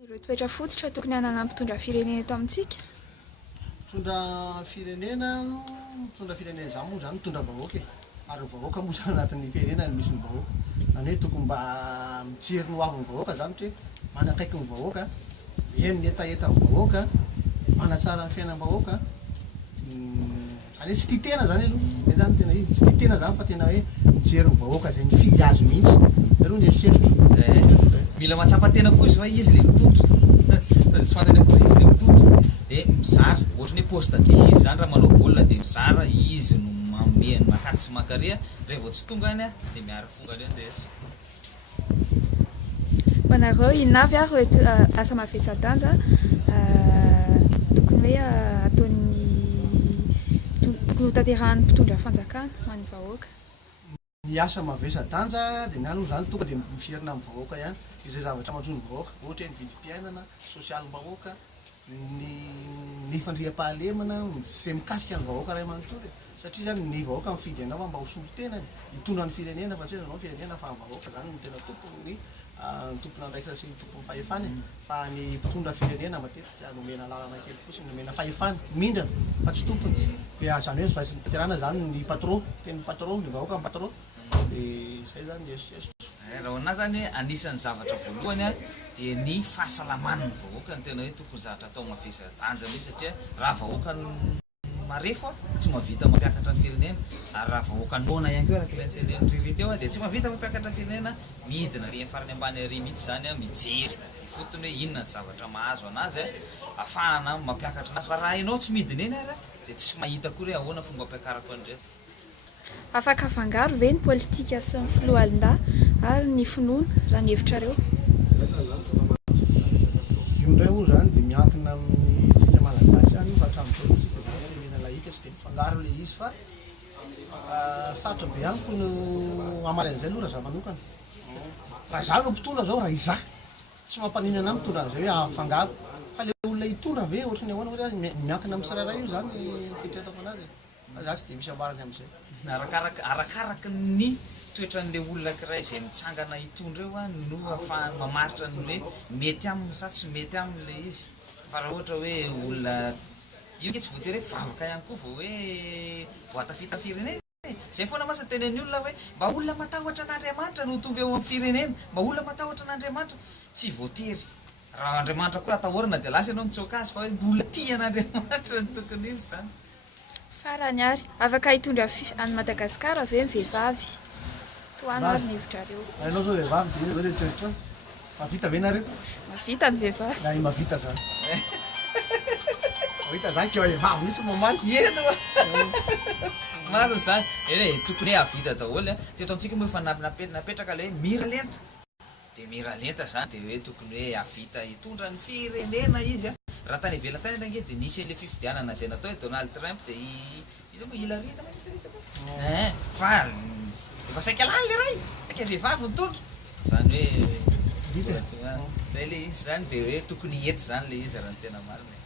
Ireo toetra fototra tokony hanana mpitondra firenena eto amintsika. Mitondra firenena izany moa zany mitondra vahoaka e. Ary vahoaka moa zany anatin'ny firenena misy ny vahoaka. Zany hoe tokony mba mijery ny hoavin'ny vahoaka zany hoe manakaiky ny vahoaka, eny ny etaeta ny vahoaka, manatsara ny fiainan'ny vahoaka. Zany hoe tsy titena zany aloha. Zany tena izy tsy titena zany fa tena hoe mijery ny vahoaka izay mifidy azy mihitsy. Aloha ny eritreritro. Mila matsapa-tena koa izy fa izy le mitondra. Fa tsy fantany koa izy le mitondra. Dia mizara, ohatran'ny hoe poste 10 izy zany raha manao baolina dia mizara izy no mameno makady sy makaria, rehefa vao tsy tonga any dia miara fongany any rehetra. Ho anareo inona avy ary asa mavesa-danja tokony hoe ataon'ny tokony ho tanterahan'ny mpitondra fanjakana ho an'ny vahoaka. Ny asa mavesa-danja dia ny aloha zany tonga dia mifirina amin'ny vahoaka ihany izay zavatra mantsony vahoaka, ohatra hoe ny vidim-piainana, sosialim-bahoaka, ny fandriam-pahalemana izay mikasika ny vahoaka ray manontolo e. Satria zany ny vahoaka mifidy anao mba ho solon-tenany hitondra ny firenena fa tsy hoe anao firenena fa ny vahoaka zany no tena tompony tompona andraikitra sy ny tompony fahefany fa ny mpitondra firenena matetika nomena lalana kely fotsiny, nomena fahefany mindrana fa tsy tompony. Dia zany hoe vaisy ny tanterana zany ny patron, teny patron, ny vahoaka ny patron. Dia izay zany ny eritreritro. Raha hoanahy zany anisan'ny zavatra voalohany dia ny fahasalaman'ny vahoaka no tena hoe tokony zavatra atao mavesa-danja mihitsy satria raha vahoaka marefo tsy mahavita mampiakatra ny firenena, ary raha vahoaka nona ihany koa raha kilantenen'ny ririty teo dia tsy mahavita mampiakatra ny firenena, midina reny farany ambany ary mihitsy zany mijery ny fotony hoe inona ny zavatra mahazo anazy ahafahana mampiakatra anazy, fa raha ianao tsy midina eny ary dia tsy mahita koa hoe ahoana fomba ampiakarako an'ireto. Afaka afangaro ve ny politika sy ny filohalon-dahy ary ny finoana raha ny hevitrareo? Io ndray moa zany dia miankina amin'ny sika malagasy any fa hatramin'izao tsika zany mena laika tsy dia mifangaro ilay izy fa sarotra be amiko no amaran'izay aloha raha zaho manokana. Raha izaho no mpitondra zao raha izaho tsy mampaninana mitondra an'izay hoe afangaro. Fa ilay olona hitondra ve ohatrany ahoana hoe miankina amin'ny tsirairay io zany fitretako anazy. Fa izaho tsy dia misy ambarany amin'izay. Arakaraka ny toetran'ilay olona kiray izay mitsangana hitondra eo no ahafahany mamaritra ny hoe mety aminy sa tsy mety aminy ilay izy. Fa raha ohatra hoe olona io tsy voatery hoe vavaka ihany koa vao hoe voatafita firenena. Izay foana masa tenen'ny olona hoe mba olona matahotra an'Andriamanitra no tonga eo amin'ny firenena, mba olona matahotra an'Andriamanitra. Tsy voatery. Raha Andriamanitra koa atahorana dia lasa ianao mitsoaka azy fa hoe olona tia an'Andriamanitra no tokony izy zany. Farany ary, afaka hitondra any Madagasikara ve ny vehivavy? Toana ary ny hevitrareo. Ianao zao vehivavy dia ino eritreritro? Mavita ve nareo? Mavita ny vehivavy. Na mavita zany. Mavita zany keo vehivavy misy mamaly. Eno maro zany tokony hoe havita daholo teto amintsika moa efa napetraka ilay mira lenta. Dia mira lenta zany dia hoe tokony hoe havita hitondra ny firenena izy raha tany ivelany tany nge dia nisy ilay fifidianana izay natao Donald Trump dia izy moa Hillary fa efa saika lahy le ray saika vehivavy mitondra zany hoe zay le izy zany dia hoe tokony hety zany le izy raha ny tena marina.